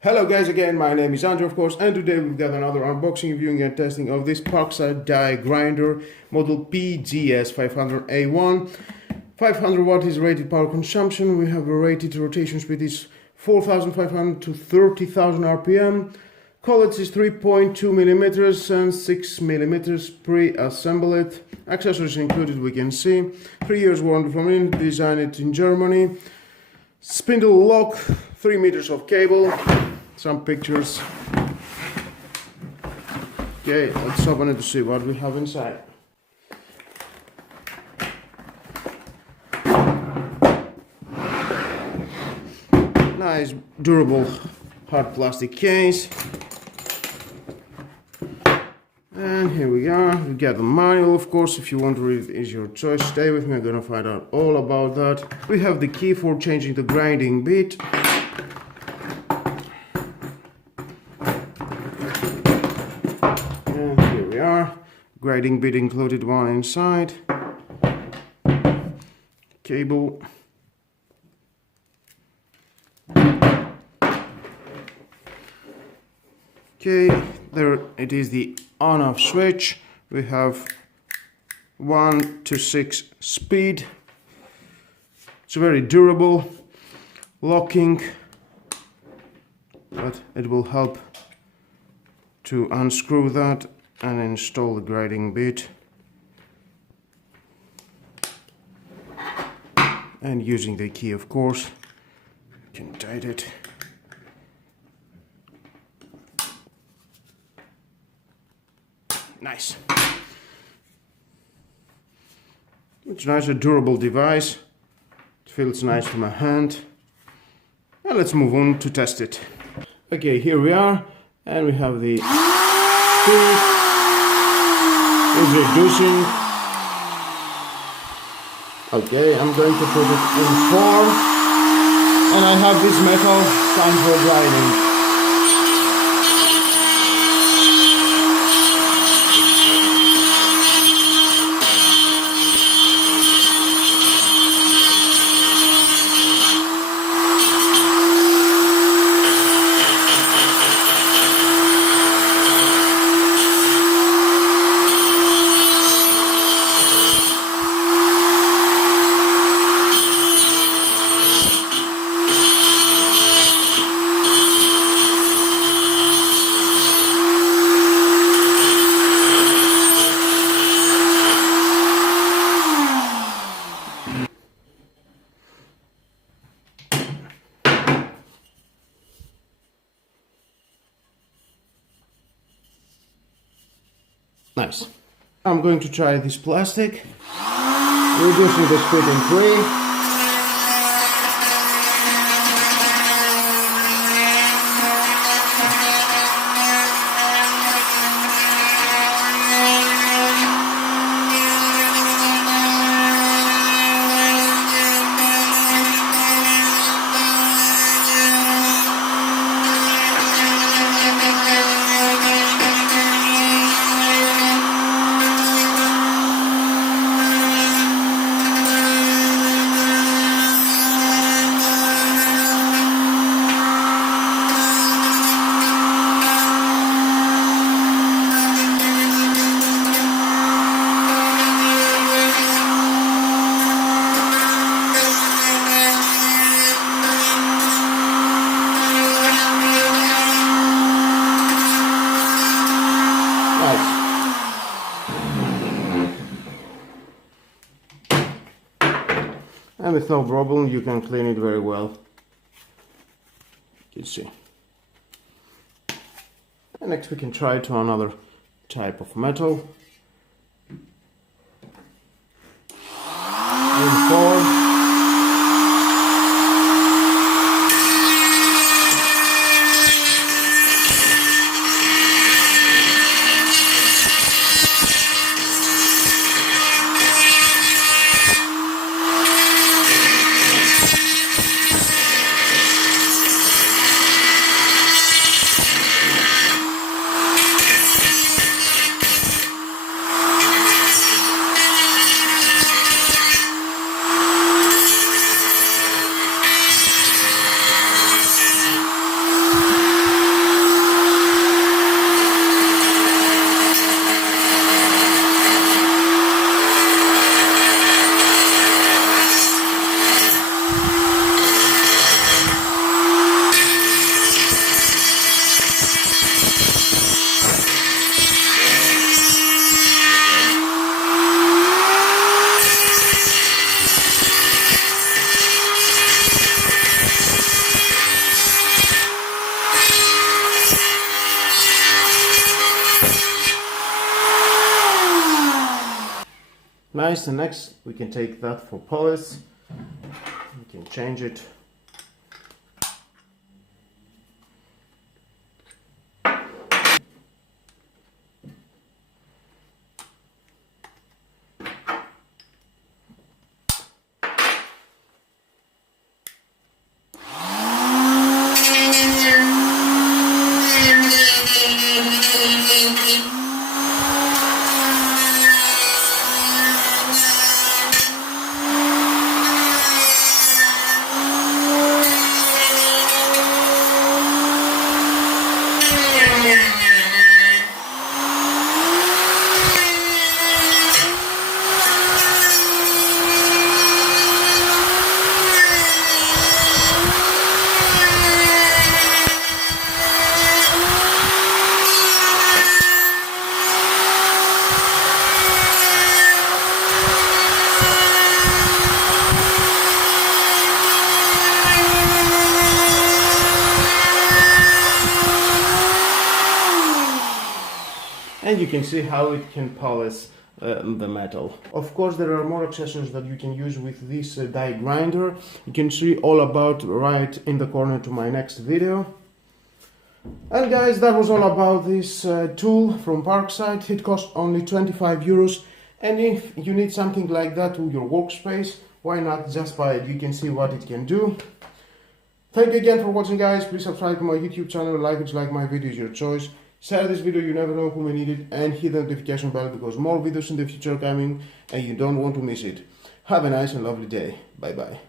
Hello guys again, my name is Andrew of course, and today we've got another unboxing, viewing and testing of this Parkside die grinder model PGS 500A1. 500 watt is rated power consumption. We have a rated rotation speed is 4,500 to 30,000 RPM. Collets is 3.2 millimeters and 6 millimeters pre-assembled. Accessories included, we can see. 3 years warranty from in, designed in Germany. Spindle lock, 3 meters of cable, some pictures. Okay, let's open it to see what we have inside. Nice, durable, hard plastic case. And here we are. We got the manual, of course. If you want to read it, is your choice. Stay with me, I'm gonna find out all about that. We have the key for changing the grinding bit. And here we are. Grinding bit included, one inside. Cable. Okay, there it is, the on-off switch. We have 1 to 6 speed. It's very durable, locking, but it will help to unscrew that and install the grinding bit. And using the key, of course, you can tighten it. Nice. It's a nice, a durable device. It feels nice to my hand. And let's move on to test it. Okay, here we are, and we have the speed. It's reducing. Okay, I'm going to put it in form, and I have this metal time for grinding. Nice. I'm going to try this plastic, reducing the speed in 3. And with no problem, you can clean it very well. You can see. And next we can try it to another type of metal. In form. nice. And next we can take that for polish. We can change it. And you can see how it can polish the metal. Of course, there are more accessories that you can use with this die grinder. You can see all about right in the corner to my next video. And guys, that was all about this tool from Parkside. It cost only 25 euros. And if you need something like that to your workspace, why not just buy it? You can see what it can do. Thank you again for watching, guys. Please subscribe to my YouTube channel, like it, like my videos, your choice. Share this video, you never know who may need it, and hit the notification bell because more videos in the future are coming and you don't want to miss it. Have a nice and lovely day. Bye bye.